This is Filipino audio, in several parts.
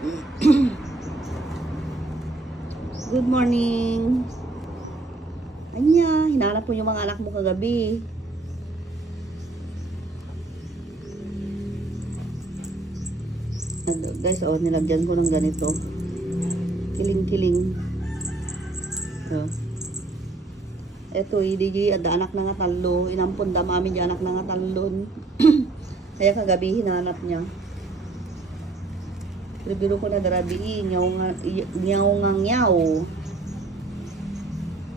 Good morning. Anya, hinahanap ko yung mga anak mo kagabi. Guys, nilagyan ko ng ganito. Kiling-kiling. Ito, hindi ada anak na nga talo. Inampun da mami di anak na nga talon. Kaya kagabi hinanap niya. Biro ko na darabi, nyaw.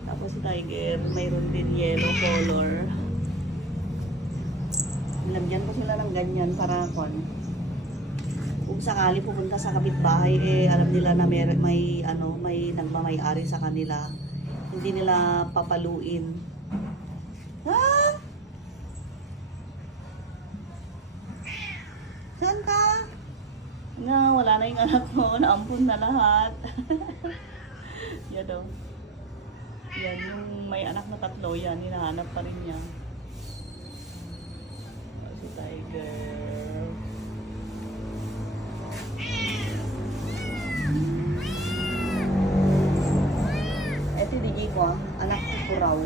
Tapos si Tiger, mayroon din yellow color. Nilagyan ko sila ng ganyan para kung sakali pupunta sa kapitbahay, alam nila na may nagmamay-ari sa kanila. Hindi nila papaluin. Ha? Saan ka? Na, wala na yung anak mo. Naampun na lahat. Yan o. Yan, yung may anak na tatlo yan. Hinahanap pa rin niya. Si Tiger. Ito DJ ko, anak ko raw.